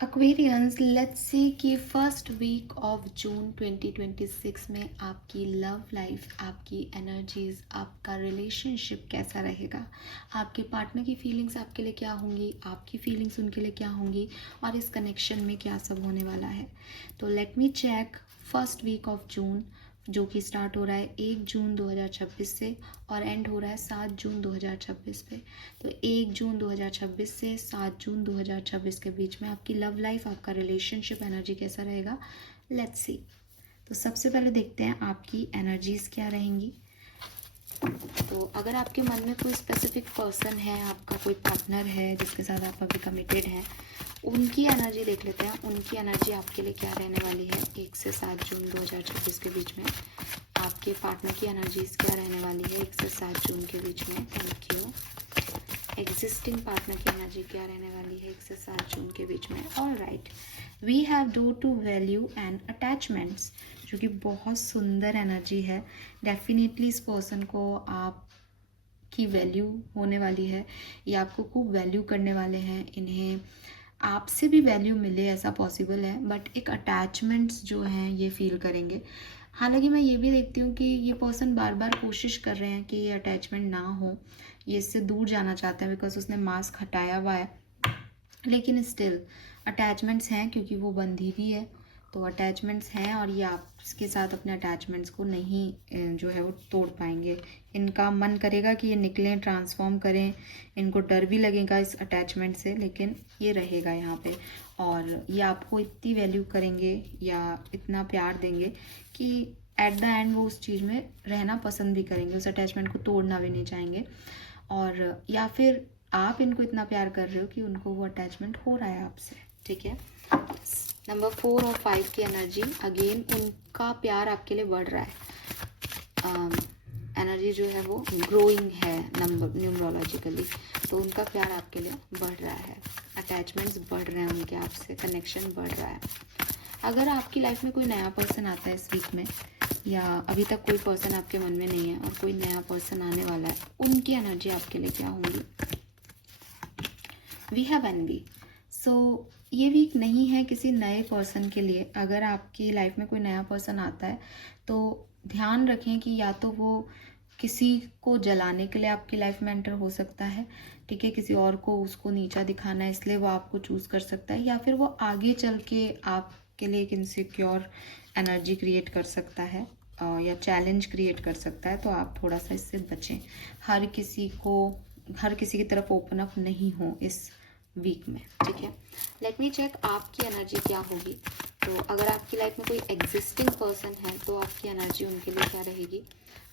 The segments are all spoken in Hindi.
एक्वेरियंस, लेट्स सी कि फर्स्ट वीक ऑफ जून 2026 में आपकी लव लाइफ, आपकी एनर्जीज, आपका रिलेशनशिप कैसा रहेगा। आपके पार्टनर की फीलिंग्स आपके लिए क्या होंगी, आपकी फीलिंग्स उनके लिए क्या होंगी, और इस कनेक्शन में क्या सब होने वाला है। तो let me check first week of June, जो कि स्टार्ट हो रहा है 1 जून 2026 से और एंड हो रहा है 7 जून 2026 पे। तो 1 जून 2026 से 7 जून 2026 के बीच में आपकी लव लाइफ, आपका रिलेशनशिप एनर्जी कैसा रहेगा, लेट्स सी। तो सबसे पहले देखते हैं आपकी एनर्जीज क्या रहेंगी। तो अगर आपके मन में कोई स्पेसिफिक पर्सन है, आपका कोई पार्टनर है जिसके साथ आप अभी कमिटेड हैं, उनकी एनर्जी देख लेते हैं। उनकी एनर्जी आपके लिए क्या रहने वाली है 1 से 7 जून 2026 के बीच में। आपके पार्टनर की एनर्जीज क्या रहने वाली है 1 से 7 जून के बीच में। Thank you. एग्जिस्टिंग पार्टनर की एनर्जी क्या रहने वाली है 1 से 7 जून के बीच में। All right, we have do to value and attachments, जो कि बहुत सुंदर एनर्जी है। डेफिनेटली इस पर्सन को आप की वैल्यू होने वाली है, ये आपको खूब वैल्यू करने वाले हैं। इन्हें आपसे भी वैल्यू मिले ऐसा पॉसिबल है, बट एक अटैचमेंट्स जो हैं ये फील करेंगे। हालांकि मैं ये भी देखती हूँ कि ये पर्सन बार बार कोशिश कर रहे हैं कि ये अटैचमेंट ना हो, ये इससे दूर जाना चाहता है बिकॉज उसने मास्क हटाया हुआ है, लेकिन स्टिल अटैचमेंट्स हैं क्योंकि वो बंधी भी है। तो अटैचमेंट्स हैं और ये आपके साथ अपने अटैचमेंट्स को नहीं जो है वो तोड़ पाएंगे। इनका मन करेगा कि ये निकलें, ट्रांसफॉर्म करें, इनको डर भी लगेगा इस अटैचमेंट से, लेकिन ये रहेगा यहाँ पे। और ये आपको इतनी वैल्यू करेंगे या इतना प्यार देंगे कि एट द एंड वो उस चीज़ में रहना पसंद भी करेंगे, उस अटैचमेंट को तोड़ना भी नहीं चाहेंगे। और या फिर आप इनको इतना प्यार कर रहे हो कि उनको वो अटैचमेंट हो रहा है आपसे। ठीक है। नंबर 4 और 5 की एनर्जी, अगेन उनका प्यार आपके लिए बढ़ रहा है। एनर्जी जो है वो ग्रोइंग है नंबर न्यूमरोलॉजिकली, तो उनका प्यार आपके लिए बढ़ रहा है, अटैचमेंट्स बढ़ रहे हैं उनके आपसे, कनेक्शन बढ़ रहा है। अगर आपकी लाइफ में कोई नया पर्सन आता है इस वीक में, या अभी तक कोई पर्सन आपके मन में नहीं है और कोई नया पर्सन आने वाला है, उनकी एनर्जी आपके लिए क्या होंगी। We have N V. सो ये वीक नहीं है किसी नए पर्सन के लिए। अगर आपकी लाइफ में कोई नया पर्सन आता है तो ध्यान रखें कि या तो वो किसी को जलाने के लिए आपकी लाइफ में एंटर हो सकता है, ठीक है, किसी और को उसको नीचा दिखाना है इसलिए वो आपको चूज़ कर सकता है, या फिर वो आगे चल के आपके लिए एक इनसिक्योर एनर्जी क्रिएट कर सकता है या चैलेंज क्रिएट कर सकता है। तो आप थोड़ा सा इससे बचें, हर किसी की तरफ ओपन अप नहीं हो इस वीक में। ठीक है, लेट मी चेक आपकी एनर्जी क्या होगी। तो अगर आपकी लाइफ में कोई एग्जिस्टिंग पर्सन है तो आपकी एनर्जी उनके लिए क्या रहेगी।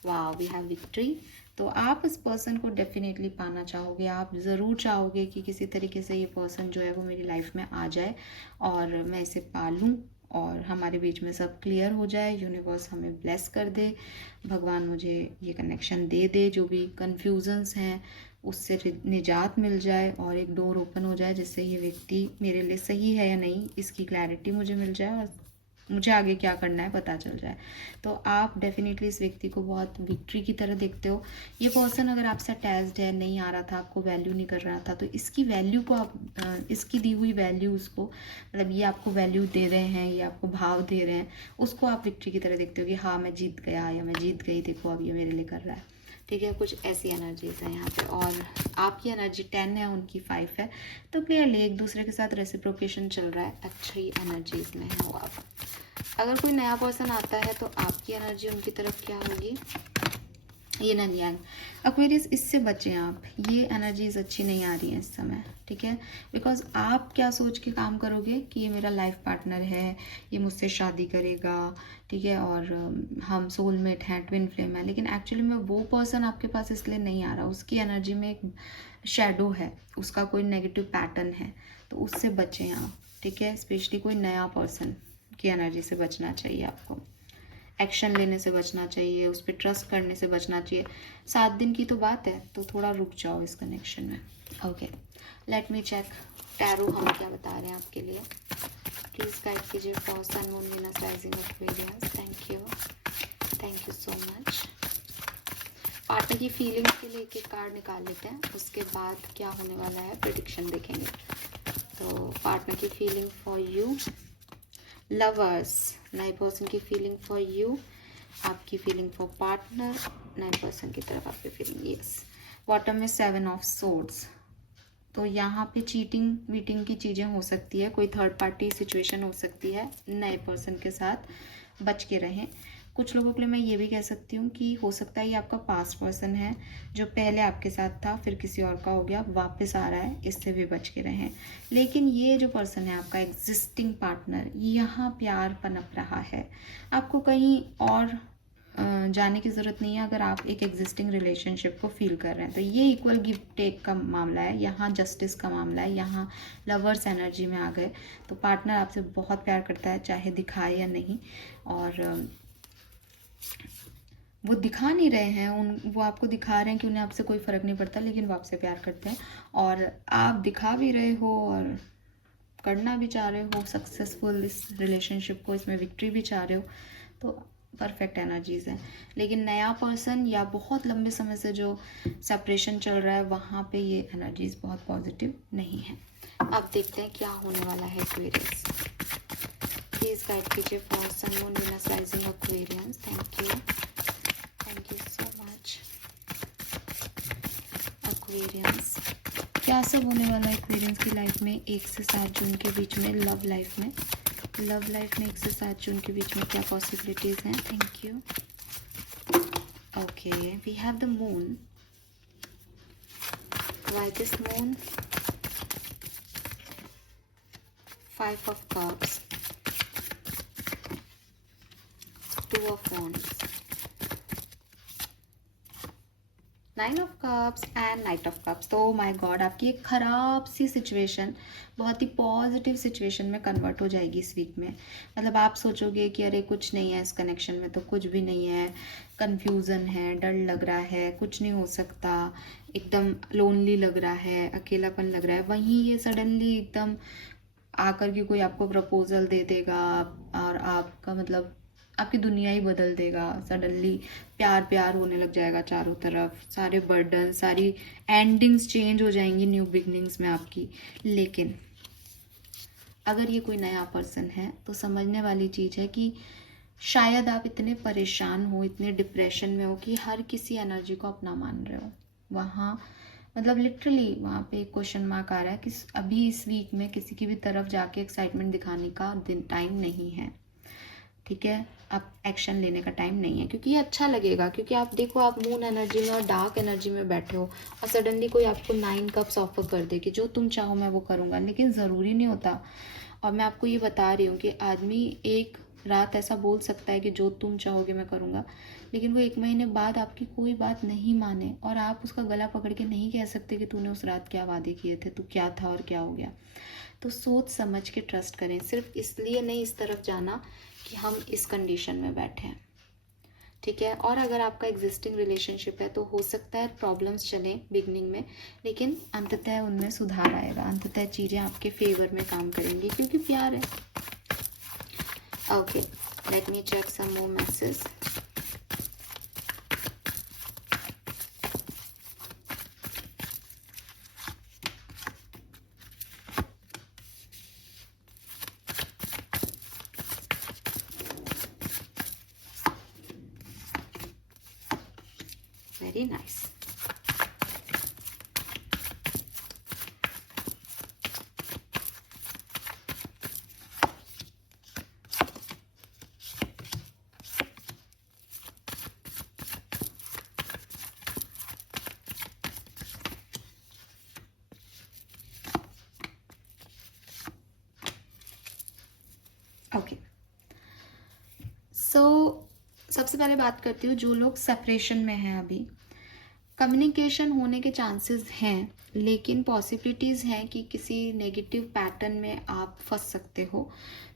वाह, वी हैव विक्ट्री। तो आप इस पर्सन को डेफिनेटली पाना चाहोगे, आप ज़रूर चाहोगे कि किसी तरीके से ये पर्सन जो है वो मेरी लाइफ में आ जाए और मैं इसे पालूँ और हमारे बीच में सब क्लियर हो जाए, यूनिवर्स हमें ब्लेस कर दे, भगवान मुझे ये कनेक्शन दे दे, जो भी कन्फ्यूजन्स हैं उससे निजात मिल जाए और एक डोर ओपन हो जाए जिससे ये व्यक्ति मेरे लिए सही है या नहीं इसकी क्लैरिटी मुझे मिल जाए और मुझे आगे क्या करना है पता चल जाए। तो आप डेफिनेटली इस व्यक्ति को बहुत विक्ट्री की तरह देखते हो। ये पर्सन अगर आपसे अटैच्ड है, नहीं आ रहा था, आपको वैल्यू नहीं कर रहा था, तो इसकी वैल्यू को आप इसकी दी हुई वैल्यू, उसको मतलब ये आपको वैल्यू दे रहे हैं, ये आपको भाव दे रहे हैं, उसको आप विक्ट्री की तरह देखते हो कि हाँ मैं जीत गया या मैं जीत गई, देखो अब ये मेरे लिए कर रहा है। ठीक है, कुछ ऐसी एनर्जीज है यहाँ पे। और आपकी एनर्जी 10 है, उनकी 5 है, तो क्लियरली एक दूसरे के साथ रेसिप्रोकेशन चल रहा है, अच्छी एनर्जीज में हो आप। अगर कोई नया पर्सन आता है तो आपकी एनर्जी उनकी तरफ क्या होगी, यिन एंड यांग। एक्वेरियस, इससे बचें आप, ये एनर्जीज अच्छी नहीं आ रही हैं इस समय। ठीक है, बिकॉज आप क्या सोच के काम करोगे कि ये मेरा लाइफ पार्टनर है, ये मुझसे शादी करेगा, ठीक है, और हम सोलमेट हैं, ट्विन फ्लेम है, लेकिन एक्चुअली में वो पर्सन आपके पास इसलिए नहीं आ रहा, उसकी एनर्जी में एक शेडो है, उसका कोई नेगेटिव पैटर्न है, तो उससे बचें आप। ठीक है, स्पेशली कोई नया पर्सन की एनर्जी से बचना चाहिए आपको, एक्शन लेने से बचना चाहिए, उस पर ट्रस्ट करने से बचना चाहिए। 7 दिन की तो बात है, तो थोड़ा रुक जाओ इस कनेक्शन में। Okay, let me check tarot हम क्या बता रहे हैं आपके लिए। प्लीज़ गाइड कीजिए for sun, moon, Venus, rising, Aquarius. Thank you so much. Partner की फीलिंग्स के लिए एक कार्ड निकाल लेते हैं, उसके बाद क्या होने वाला है प्रेडिक्शन देखेंगे। तो पार्टनर की फीलिंग फॉर यू। लवर्स, नए पर्सन की फीलिंग फॉर यू, आपकी फीलिंग फॉर पार्टनर, नए पर्सन की तरफ आपकी फीलिंग। यस, बॉटम में 7 ऑफ सोर्ड्स। तो यहाँ पे चीटिंग वीटिंग की चीज़ें हो सकती है, कोई थर्ड पार्टी सिचुएशन हो सकती है, नए पर्सन के साथ बच के रहें। कुछ लोगों के लिए मैं ये भी कह सकती हूँ कि हो सकता है ये आपका पास्ट पर्सन है जो पहले आपके साथ था, फिर किसी और का हो गया, वापस आ रहा है, इससे भी बच के रहें। लेकिन ये जो पर्सन है आपका एग्जिस्टिंग पार्टनर, यहाँ प्यार पनप रहा है, आपको कहीं और जाने की ज़रूरत नहीं है अगर आप एक एग्जिस्टिंग रिलेशनशिप को फील कर रहे हैं। तो ये इक्वल गिव टेक का मामला है, यहाँ जस्टिस का मामला है, यहाँ लवर्स एनर्जी में आ गए। तो पार्टनर आपसे बहुत प्यार करता है, चाहे दिखाए या नहीं, और वो दिखा नहीं रहे हैं, वो आपको दिखा रहे हैं कि उन्हें आपसे कोई फ़र्क नहीं पड़ता, लेकिन वो आपसे प्यार करते हैं। और आप दिखा भी रहे हो और करना भी चाह रहे हो सक्सेसफुल इस रिलेशनशिप को, इसमें विक्ट्री भी चाह रहे हो, तो परफेक्ट एनर्जीज़ हैं। लेकिन नया पर्सन या बहुत लंबे समय से जो सेपरेशन चल रहा है, वहाँ पे ये एनर्जीज़ बहुत पॉजिटिव नहीं है। अब देखते हैं क्या होने वाला है एक्वेरियस। प्लीज़ गाइड कीजिए for sun, moon, Venus, rising Aquarius. Thank you so much Aquarius. क्या सब होने वाला है एक्वेरियस की लाइफ में 1 से 7 जून के बीच में, लव लाइफ में? लव लाइफ में 1 से 7 जून के बीच में क्या पॉसिबिलिटीज़ हैं? Thank you. Okay, we have the moon. Why this moon? 5 of cups, 2 of wands, 9 of cups and knight of cups. तो माय गॉड, आपकी एक ख़राब सी सिचुएशन बहुत ही पॉजिटिव सिचुएशन में कन्वर्ट हो जाएगी इस वीक में। मतलब आप सोचोगे कि अरे कुछ नहीं है इस कनेक्शन में, तो कुछ भी नहीं है, कन्फ्यूज़न है, डर लग रहा है, कुछ नहीं हो सकता, एकदम लोनली लग रहा है, अकेलापन लग रहा है। वहीं ये सडनली एकदम आकर के कोई आपको प्रपोजल दे देगा और आपका मतलब आपकी दुनिया ही बदल देगा। सडनली प्यार प्यार होने लग जाएगा चारों तरफ, सारे बर्डन, सारी एंडिंग्स चेंज हो जाएंगी न्यू बिगनिंग्स में आपकी। लेकिन अगर ये कोई नया पर्सन है तो समझने वाली चीज़ है कि शायद आप इतने परेशान हो, इतने डिप्रेशन में हो कि हर किसी एनर्जी को अपना मान रहे हो। वहाँ मतलब लिटरली वहाँ पे एक क्वेश्चन मार्क आ रहा है कि अभी इस वीक में किसी की भी तरफ जाके एक्साइटमेंट दिखाने का टाइम नहीं है। ठीक है, आप एक्शन लेने का टाइम नहीं है, क्योंकि ये अच्छा लगेगा। क्योंकि आप देखो, आप मून एनर्जी में और डार्क एनर्जी में बैठे हो और सडनली कोई आपको 9 कप्स ऑफर कर दे कि जो तुम चाहो मैं वो करूँगा, लेकिन ज़रूरी नहीं होता। और मैं आपको ये बता रही हूँ कि आदमी एक रात ऐसा बोल सकता है कि जो तुम चाहोगे मैं करूँगा, लेकिन वो 1 महीने बाद आपकी कोई बात नहीं माने और आप उसका गला पकड़ के नहीं कह सकते कि तूने उस रात क्या वादे किए थे, तू क्या था और क्या हो गया। तो सोच समझ के ट्रस्ट करें, सिर्फ इसलिए नहीं इस तरफ जाना कि हम इस कंडीशन में बैठे हैं। ठीक है, और अगर आपका एग्जिस्टिंग रिलेशनशिप है तो हो सकता है प्रॉब्लम्स चलें बिगनिंग में, लेकिन अंततः उनमें सुधार आएगा, अंततः चीज़ें आपके फेवर में काम करेंगी क्योंकि प्यार है। Okay, let me check some more message. Very nice. Okay, so सबसे पहले बात करती हूँ जो लोग सेपरेशन में हैं अभी। कम्युनिकेशन होने के चांसेस हैं, लेकिन पॉसिबिलिटीज़ हैं कि किसी नेगेटिव पैटर्न में आप फंस सकते हो।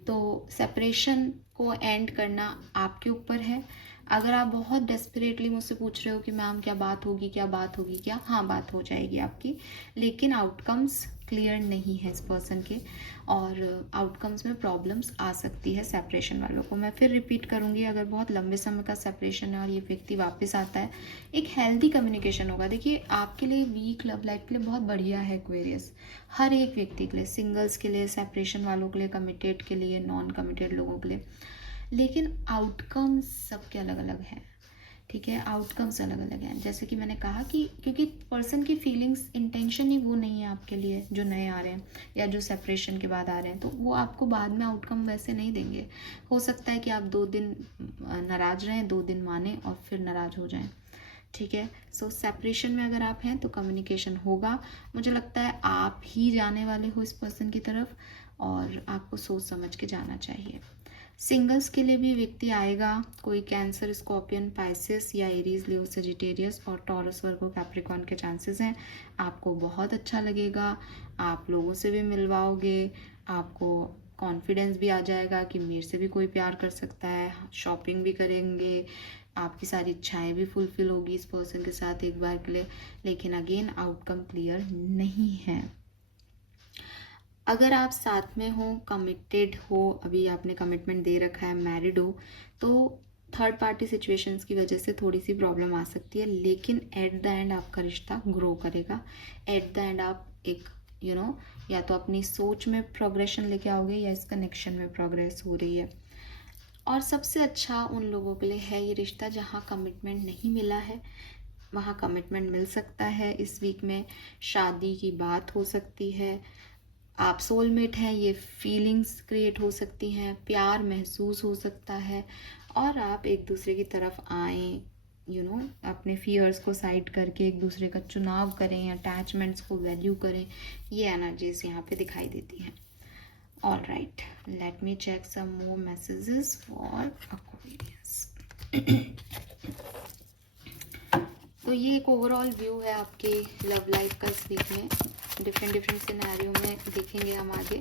तो सेपरेशन को एंड करना आपके ऊपर है। अगर आप बहुत डेस्परेटली मुझसे पूछ रहे हो कि मैम क्या बात होगी, क्या बात होगी, क्या, हाँ बात हो जाएगी आपकी, लेकिन आउटकम्स क्लियर नहीं है इस पर्सन के, और आउटकम्स में प्रॉब्लम्स आ सकती है सेपरेशन वालों को। मैं फिर रिपीट करूँगी, अगर बहुत लंबे समय का सेपरेशन है और ये व्यक्ति वापस आता है, एक हेल्दी कम्युनिकेशन होगा। देखिए आपके लिए वीक लव लाइफ के लिए बहुत बढ़िया है एक्वेरियस, हर एक व्यक्ति के लिए, सिंगल्स के लिए, सेपरेशन वालों के लिए, कमिटेड के लिए, नॉन कमिटेड लोगों के लिए, लेकिन आउटकम्स सबके अलग अलग हैं। ठीक है, आउटकम्स अलग अलग हैं। जैसे कि मैंने कहा कि क्योंकि पर्सन की फीलिंग्स, इंटेंशन ही वो नहीं है आपके लिए, जो नए आ रहे हैं या जो सेपरेशन के बाद आ रहे हैं, तो वो आपको बाद में आउटकम वैसे नहीं देंगे। हो सकता है कि आप 2 दिन नाराज रहें, 2 दिन माने और फिर नाराज हो जाएं। ठीक है, सो सेपरेशन में अगर आप हैं तो कम्युनिकेशन होगा। मुझे लगता है आप ही जाने वाले हो इस पर्सन की तरफ, और आपको सोच समझ के जाना चाहिए। सिंगल्स के लिए भी व्यक्ति आएगा, कोई कैंसर, स्कॉर्पियन, पाइसेस या एरीज, लियो, सेजिटेरियस और टॉरस, वर्गो, कैप्रिकॉर्न के चांसेस हैं। आपको बहुत अच्छा लगेगा, आप लोगों से भी मिलवाओगे, आपको कॉन्फिडेंस भी आ जाएगा कि मेरे से भी कोई प्यार कर सकता है, शॉपिंग भी करेंगे, आपकी सारी इच्छाएं भी फुलफिल होगी इस पर्सन के साथ एक बार के लिए। लेकिन अगेन आउटकम क्लियर नहीं है। अगर आप साथ में हो, कमिटेड हो, अभी आपने कमिटमेंट दे रखा है, मैरिड हो, तो थर्ड पार्टी सिचुएशंस की वजह से थोड़ी सी प्रॉब्लम आ सकती है, लेकिन एट द एंड आपका रिश्ता ग्रो करेगा। एट द एंड आप एक या तो अपनी सोच में प्रोग्रेशन लेके आओगे या इस कनेक्शन में प्रोग्रेस हो रही है। और सबसे अच्छा उन लोगों के लिए है ये रिश्ता जहाँ कमिटमेंट नहीं मिला है, वहाँ कमिटमेंट मिल सकता है। इस वीक में शादी की बात हो सकती है, आप सोलमेट हैं, ये फीलिंग्स क्रिएट हो सकती हैं, प्यार महसूस हो सकता है, और आप एक दूसरे की तरफ आएँ, अपने फियर्स को साइड करके एक दूसरे का चुनाव करें, अटैचमेंट्स को वैल्यू करें। ये एनर्जीज यहाँ पे दिखाई देती हैं। All right, let me check some more messages for Aquarius. तो ये एक ओवरऑल व्यू है आपके लव लाइफ का इस वीक में। डिफरेंट सिनेरियो में देखेंगे हम आगे।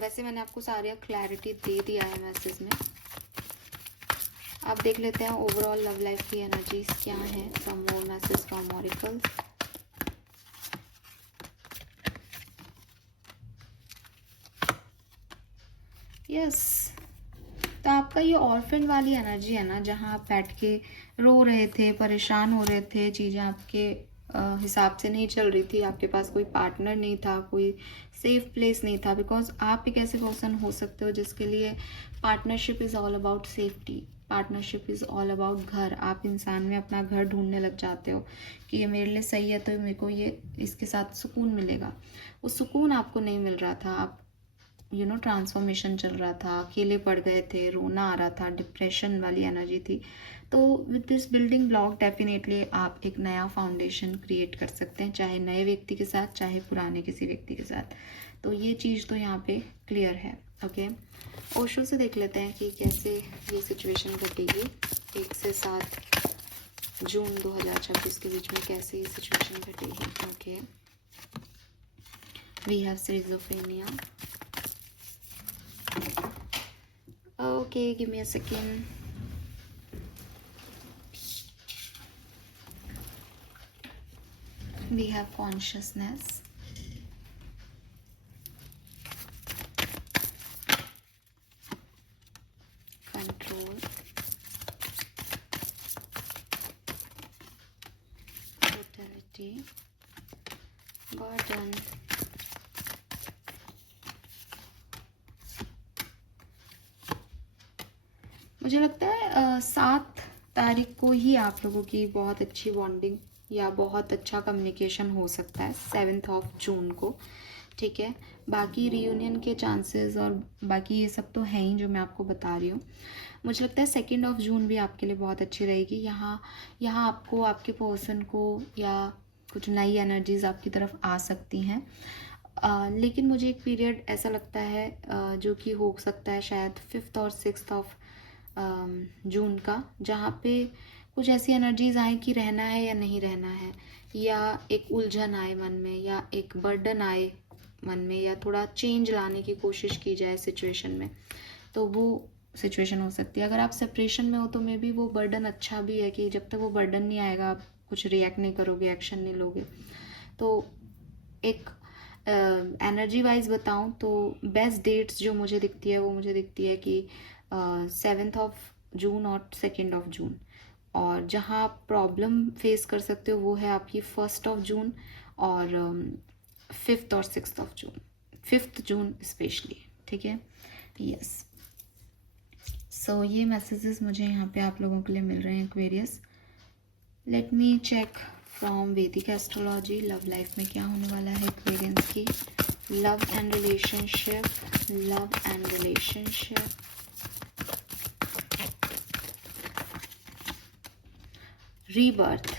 वैसे मैंने आपको सारे क्लैरिटी दे दिया है मैसेज में। अब देख लेते हैं ओवरऑल लव लाइफ की एनर्जीज क्या हैं। Some more message from oracle. Yes, तो आपका ये ऑर्फन वाली एनर्जी है ना, जहाँ आप बैठ के रो रहे थे, परेशान हो रहे थे, चीज़ें आपके हिसाब से नहीं चल रही थी, आपके पास कोई पार्टनर नहीं था, कोई सेफ प्लेस नहीं था। बिकॉज आप एक ऐसे पर्सन हो सकते हो जिसके लिए partnership is all about safety, partnership is all about घर। आप इंसान में अपना घर ढूंढने लग जाते हो कि ये मेरे लिए सही है तो मेरे को ये इसके साथ सुकून मिलेगा। वो सुकून आपको नहीं मिल रहा था, आप ट्रांसफॉर्मेशन चल रहा था, अकेले पड़ गए थे, रोना आ रहा था, डिप्रेशन वाली एनर्जी थी। तो with this building block definitely आप एक नया फाउंडेशन क्रिएट कर सकते हैं, चाहे नए व्यक्ति के साथ, चाहे पुराने किसी व्यक्ति के साथ। तो ये चीज़ तो यहाँ पे क्लियर है। ओके, ओशो से देख लेते हैं कि कैसे ये सिचुएशन घटेगी 1 से 7 जून 2026 के बीच में, कैसे ये सिचुएशन घटेगी। Okay, we have schizophrenia. Okay, give me a second. We have consciousness. Control. Totality. Burden. मुझे लगता है 7 तारीख को ही आप लोगों की बहुत अच्छी बॉन्डिंग या बहुत अच्छा कम्युनिकेशन हो सकता है, 7 जून को। ठीक है, बाकी रियूनियन के चांसेस और बाकी ये सब तो है ही जो मैं आपको बता रही हूँ। मुझे लगता है 2 जून भी आपके लिए बहुत अच्छी रहेगी। यहाँ आपको, आपके पर्सन को या कुछ नई एनर्जीज आपकी तरफ आ सकती हैं। लेकिन मुझे एक पीरियड ऐसा लगता है जो कि हो सकता है शायद 5 और 6 जून का, जहाँ पे कुछ ऐसी एनर्जीज आए कि रहना है या नहीं रहना है, या एक उलझन आए मन में, या एक बर्डन आए मन में, या थोड़ा चेंज लाने की कोशिश की जाए सिचुएशन में। तो वो सिचुएशन हो सकती है। अगर आप सेपरेशन में हो तो मे बी वो बर्डन अच्छा भी है कि जब तक वो बर्डन नहीं आएगा आप कुछ रिएक्ट नहीं करोगे, एक्शन नहीं लोगे। तो एक एनर्जी वाइज बताऊं तो बेस्ट डेट्स जो मुझे दिखती है वो मुझे दिखती है कि 7th ऑफ जून और 2nd ऑफ जून। और जहाँ आप प्रॉब्लम फेस कर सकते हो वो है आपकी 1st ऑफ जून और 5th और 6th of June, 5th June specially, ठीक है। यस, सो ये मैसेजेस मुझे यहाँ पे आप लोगों के लिए मिल रहे हैं Aquarius. Let me check from Vedic astrology love life में क्या होने वाला है एक्वेरियंस की। Love and relationship, love and relationship, rebirth,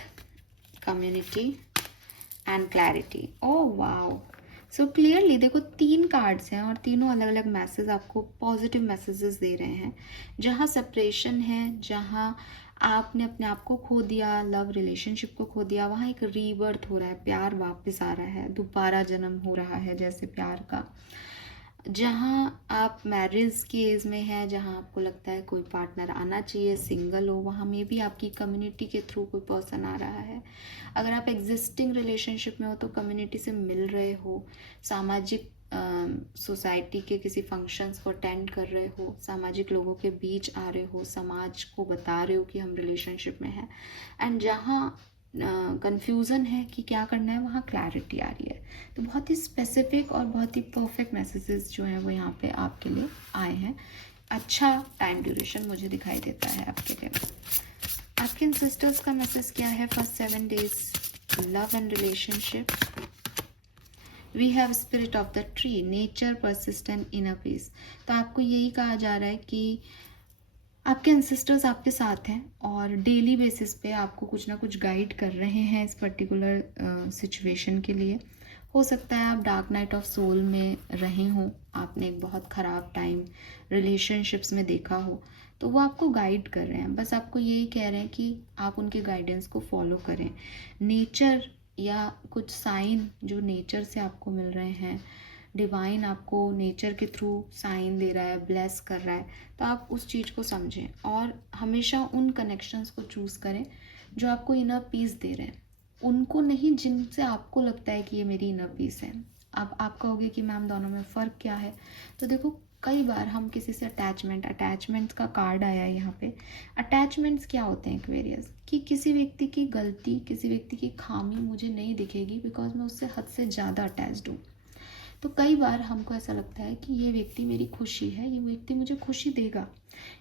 community and clarity. Oh wow, so clearly देखो 3 कार्ड्स हैं और तीनों अलग अलग मैसेज आपको पॉजिटिव मैसेजेस दे रहे हैं। जहाँ सेपरेशन है, जहाँ आपने अपने आप को खो दिया, लव रिलेशनशिप को खो दिया, वहाँ एक रीबर्थ हो रहा है, प्यार वापस आ रहा है, दोबारा जन्म हो रहा है जैसे प्यार का। जहाँ आप मैरिज की एज में है, जहाँ आपको लगता है कोई पार्टनर आना चाहिए, सिंगल हो, वहाँ में भी आपकी कम्युनिटी के थ्रू कोई पर्सन आ रहा है। अगर आप एग्जिस्टिंग रिलेशनशिप में हो तो कम्युनिटी से मिल रहे हो, सामाजिक सोसाइटी के किसी फंक्शंस को अटेंड कर रहे हो, सामाजिक लोगों के बीच आ रहे हो, समाज को बता रहे हो कि हम रिलेशनशिप में हैं। एंड जहाँ कंफ्यूजन है कि क्या करना है, वहाँ क्लैरिटी आ रही है। तो बहुत ही स्पेसिफिक और बहुत ही परफेक्ट मैसेजेस जो हैं वो यहाँ पे आपके लिए आए हैं। अच्छा टाइम ड्यूरेशन मुझे दिखाई देता है आपके लिए। आपके एंसेस्टर्स का मैसेज क्या है first 7 days love and relationship. We have spirit of the tree, nature, persistent, inner peace. तो आपको यही कहा जा रहा है कि आपके एंसेस्टर्स आपके साथ हैं और डेली बेसिस पे आपको कुछ ना कुछ गाइड कर रहे हैं इस पर्टिकुलर सिचुएशन के लिए। हो सकता है आप डार्क नाइट ऑफ सोल में रहे हों, आपने एक बहुत ख़राब टाइम रिलेशनशिप्स में देखा हो, तो वो आपको गाइड कर रहे हैं। बस आपको यही कह रहे हैं कि आप उनके गाइडेंस को फॉलो करें। नेचर या कुछ साइन जो नेचर से आपको मिल रहे हैं, डिवाइन आपको नेचर के थ्रू साइन दे रहा है, ब्लेस कर रहा है, तो आप उस चीज़ को समझें और हमेशा उन कनेक्शंस को चूज़ करें जो आपको इनर पीस दे रहे हैं, उनको नहीं जिनसे आपको लगता है कि ये मेरी इनर पीस है। अब आप कहोगे कि मैम दोनों में फ़र्क क्या है, तो देखो कई बार हम किसी से अटैचमेंट्स का कार्ड आया है यहाँ पे। अटैचमेंट्स क्या होते हैं एक्वेरियस, कि किसी व्यक्ति की गलती, किसी व्यक्ति की खामी मुझे नहीं दिखेगी बिकॉज मैं उससे हद से ज़्यादा अटैच्ड हूँ। तो कई बार हमको ऐसा लगता है कि ये व्यक्ति मेरी खुशी है, ये व्यक्ति मुझे खुशी देगा,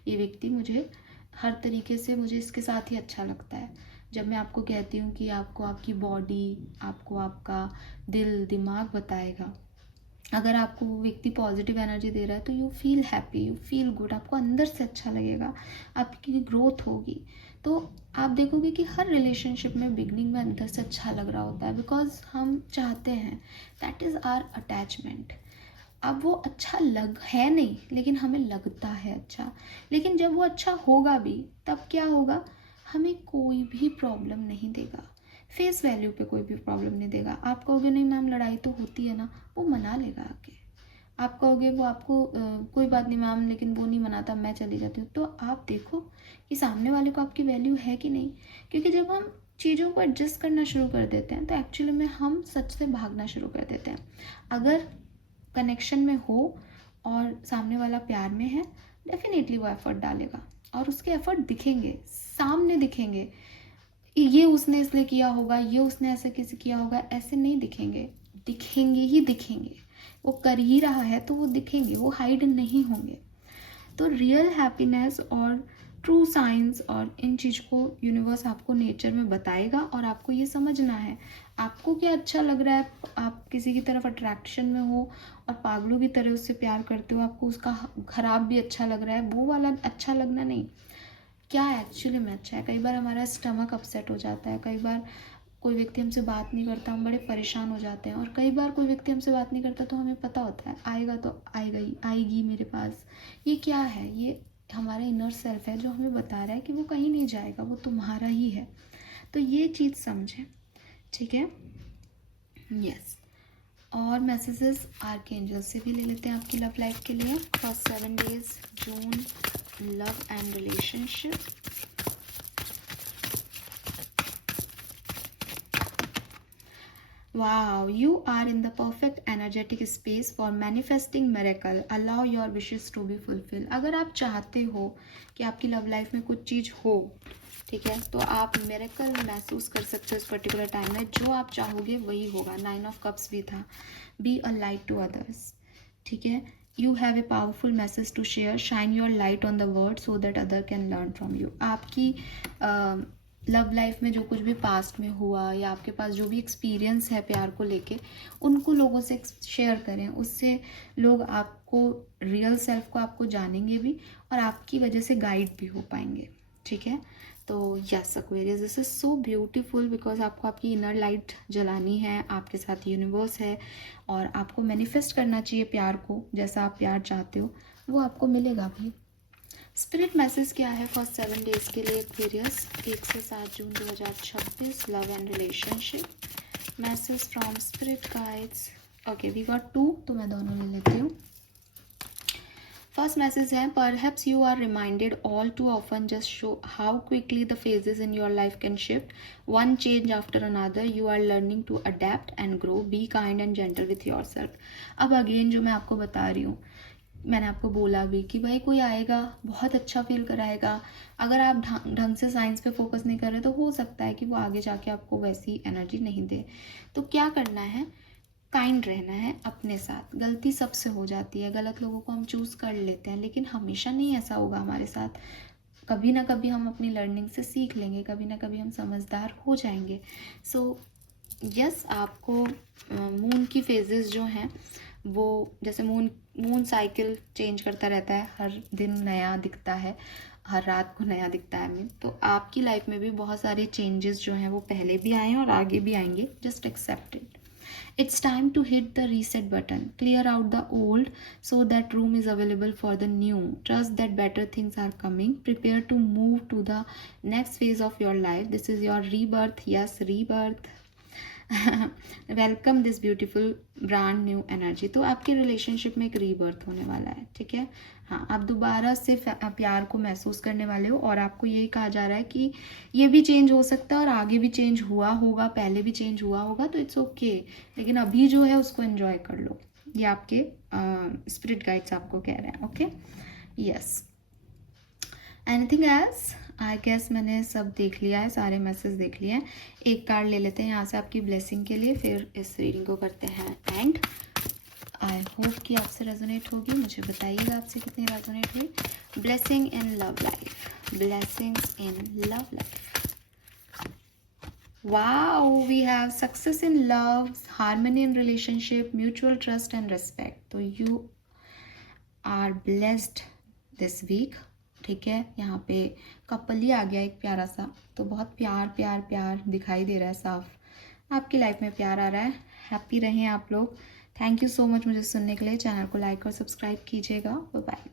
ये व्यक्ति मुझे हर तरीके से, मुझे इसके साथ ही अच्छा लगता है। जब मैं आपको कहती हूँ कि आपको आपकी बॉडी, आपको आपका दिल दिमाग बताएगा, अगर आपको वो व्यक्ति पॉजिटिव एनर्जी दे रहा है तो you feel happy, you feel good, आपको अंदर से अच्छा लगेगा, आपकी ग्रोथ होगी। तो आप देखोगे कि हर रिलेशनशिप में बिगनिंग में अंदर से अच्छा लग रहा होता है बिकॉज हम चाहते हैं, दैट इज़ आवर अटैचमेंट। अब वो अच्छा लग है नहीं लेकिन हमें लगता है अच्छा, लेकिन जब वो अच्छा होगा भी तब क्या होगा, हमें कोई भी प्रॉब्लम नहीं देगा, फेस वैल्यू पे कोई भी प्रॉब्लम नहीं देगा। आप कहोगे नहीं मैम लड़ाई तो होती है ना, वो मना लेगा आके। आप कहोगे वो आपको कोई बात नहीं मैम लेकिन वो नहीं मनाता, मैं चली जाती हूँ, तो आप देखो कि सामने वाले को आपकी वैल्यू है कि नहीं। क्योंकि जब हम चीज़ों को एडजस्ट करना शुरू कर देते हैं तो एक्चुअली में हम सच से भागना शुरू कर देते हैं। अगर कनेक्शन में हो और सामने वाला प्यार में है, डेफिनेटली वो एफर्ट डालेगा और उसके एफर्ट दिखेंगे, सामने दिखेंगे। ये उसने इसलिए किया होगा, ये उसने ऐसे किसी किया होगा, ऐसे नहीं दिखेंगे, दिखेंगे ही दिखेंगे। वो कर ही रहा है तो वो दिखेंगे, वो हाइड नहीं होंगे। तो रियल हैप्पीनेस और ट्रू साइंस और इन चीज़ को यूनिवर्स आपको नेचर में बताएगा और आपको ये समझना है आपको क्या अच्छा लग रहा है। आप किसी की तरफ अट्रैक्शन में हो और पागलों की तरह उससे प्यार करते हो, आपको उसका खराब भी अच्छा लग रहा है, वो वाला अच्छा लगना नहीं, क्या एक्चुअली में अच्छा है। कई बार हमारा स्टमक अपसेट हो जाता है, कई बार कोई व्यक्ति हमसे बात नहीं करता, हम बड़े परेशान हो जाते हैं, और कई बार कोई व्यक्ति हमसे बात नहीं करता तो हमें पता होता है आएगा तो आएगा ही, आएगी मेरे पास। ये क्या है, ये हमारा इनर सेल्फ है जो हमें बता रहा है कि वो कहीं नहीं जाएगा, वो तुम्हारा ही है। तो ये चीज़ समझें, ठीक है। यस, और मैसेजेस आर्कएंजल से भी ले लेते हैं आपकी लव लाइफ के लिए first 7 days June love and relationship. Wow, you are in the perfect energetic space for manifesting miracle. Allow your wishes to be fulfilled. अगर आप चाहते हो कि आपकी लव लाइफ में कुछ चीज़ हो, ठीक है, तो आप मिरेकल महसूस कर सकते हो इस पर्टिकुलर टाइम में. जो आप चाहोगे वही होगा. 9 ऑफ कप्स भी था. Be a light to others, ठीक है. You have a powerful message to share. Shine your light on the world so that other can learn from you. आपकी लव लाइफ में जो कुछ भी पास्ट में हुआ या आपके पास जो भी एक्सपीरियंस है प्यार को लेके, उनको लोगों से शेयर करें. उससे लोग आपको, रियल सेल्फ को आपको जानेंगे भी और आपकी वजह से गाइड भी हो पाएंगे, ठीक है. तो yes Aquarius, this is so beautiful because आपको आपकी इनर लाइट जलानी है. आपके साथ यूनिवर्स है और आपको मैनिफेस्ट करना चाहिए प्यार को. जैसा आप प्यार चाहते हो वो आपको मिलेगा भी. स्पिरिट मैसेज क्या है फॉर 7 डेज के लिए एक्वेरियस, 1 से 7 जून 2026, love and relationship. Message from spirit guides. Okay, we got 2, तो मैं दोनों ले लेती हूँ. फर्स्ट मैसेज है, perhaps you are reminded all too often just show how quickly the phases in your life can shift, one change after another. You are learning to adapt and grow. Be kind and gentle with yourself. अब अगेन जो मैं आपको बता रही हूँ, मैंने आपको बोला भी कि भाई कोई आएगा बहुत अच्छा फील कराएगा. अगर आप ढंग से साइंस पे फोकस नहीं कर रहे तो हो सकता है कि वो आगे जाके आपको वैसी एनर्जी नहीं दे. तो क्या करना है, काइंड रहना है अपने साथ. गलती सबसे हो जाती है, गलत लोगों को हम चूज़ कर लेते हैं, लेकिन हमेशा नहीं ऐसा होगा हमारे साथ. कभी ना कभी हम अपनी लर्निंग से सीख लेंगे, कभी ना कभी हम समझदार हो जाएंगे. सो यस, आपको मून की फेजेस जो हैं वो, जैसे मून साइकिल चेंज करता रहता है, हर दिन नया दिखता है, हर रात को नया दिखता है. तो आपकी लाइफ में भी बहुत सारे चेंजेस जो हैं वो पहले भी आए हैं और आगे भी आएंगे. Just accept it. It's time to hit the reset button. Clear out the old so that room is available for the new. Trust that better things are coming. Prepare to move to the next phase of your life. This is your rebirth. Yes, rebirth. Welcome this beautiful brand new energy. तो आपके रिलेशनशिप में एक रीबर्थ होने वाला है, ठीक है. हाँ, आप दोबारा से प्यार को महसूस करने वाले हो और आपको यही कहा जा रहा है कि ये भी चेंज हो सकता है और आगे भी चेंज हुआ होगा, पहले भी चेंज हुआ होगा, तो इट्स ओके. लेकिन अभी जो है उसको एंजॉय कर लो. ये आपके स्पिरिट गाइड्स आपको कह रहे हैं. Okay, yes. Anything else? I guess मैंने सब देख लिया है, सारे मैसेज देख लिए हैं. एक कार्ड ले लेते हैं यहाँ से आपकी ब्लेसिंग के लिए, फिर इस रीडिंग को करते हैं एंड. आई होप कि आपसे रेजोनेट होगी. मुझे बताइएगा आपसे कितनी रेजोनेट हुई. Blessing in love life. Blessings in love life. Wow, we have success in love, harmony in relationship, mutual trust and respect. तो you are blessed this week, ठीक है. यहाँ पे कपल ही आ गया एक प्यारा सा, तो बहुत प्यार प्यार प्यार दिखाई दे रहा है साफ. आपकी लाइफ में प्यार आ रहा है. हैप्पी रहें आप लोग. थैंक यू सो मच मुझे सुनने के लिए. चैनल को लाइक और सब्सक्राइब कीजिएगा. Bye bye.